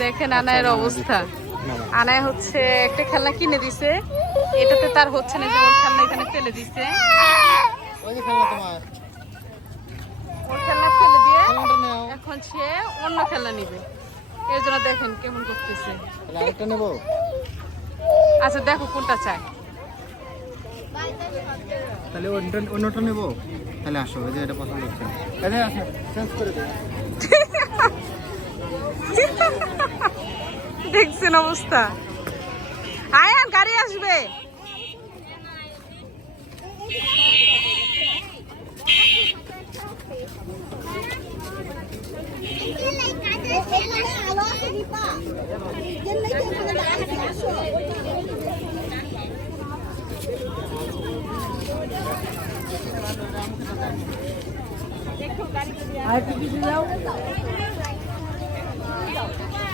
দেখেন আনায়ের অবস্থা। আনায় হচ্ছে একটা খেলনা কিনে দিছে, এটাতে তার হচ্ছে না যে ওর খেলনা এখানে ফেলে দিছে। ওর খেলনা ফেলে দিয়ে এখন সে অন্য খেলনা নিবে, এর জন্য দেখেন কেমন করতেছে। আচ্ছা দেখো কোনটা চায়। তাহলে অন্যটা নেবো, তাহলে আসো, ওই যে এটা পছন্দ হচ্ছে, চেঞ্জ করে দেবো। দেখছেন অবস্থা। আয়ান গাড়ি আসবে। আর কি কিছু যাও